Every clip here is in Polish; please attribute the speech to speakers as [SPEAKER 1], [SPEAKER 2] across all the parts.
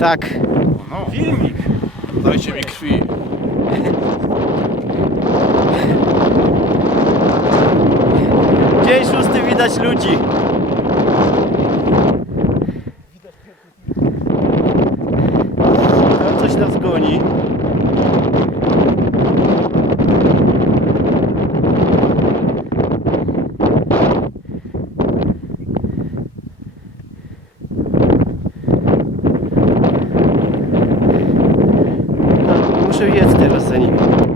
[SPEAKER 1] Tak.
[SPEAKER 2] No. Filmik. Dajcie mi krwi.
[SPEAKER 1] Dzień szósty widać ludzi. що є з терасанів.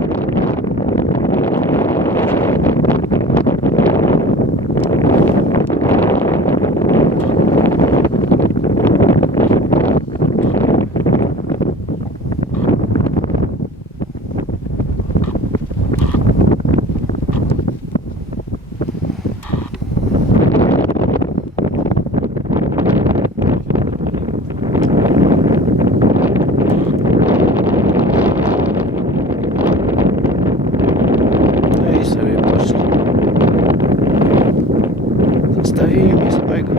[SPEAKER 1] Samego.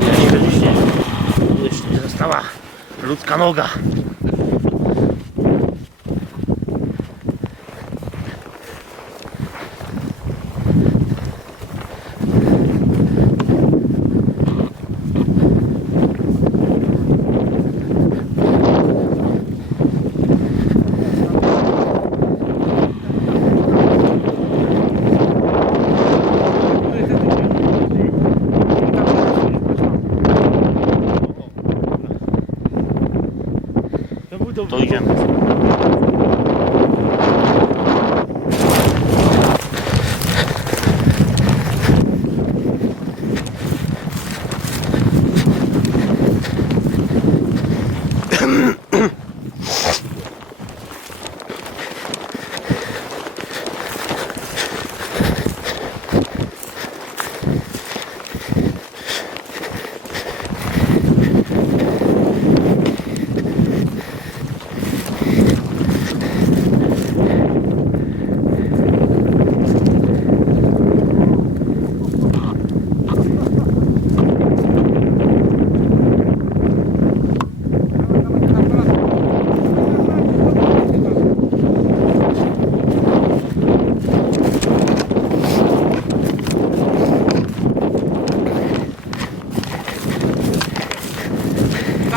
[SPEAKER 2] Ja nie nie została ludzka noga. 都一样。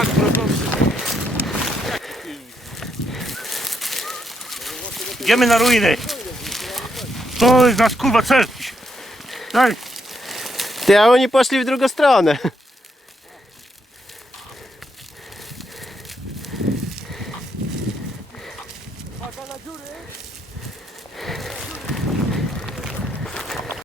[SPEAKER 2] To idziemy. Idziemy na ruiny. To jest nasz kurwa cel. Daj.
[SPEAKER 1] Ty, a oni poszli w drugą stronę.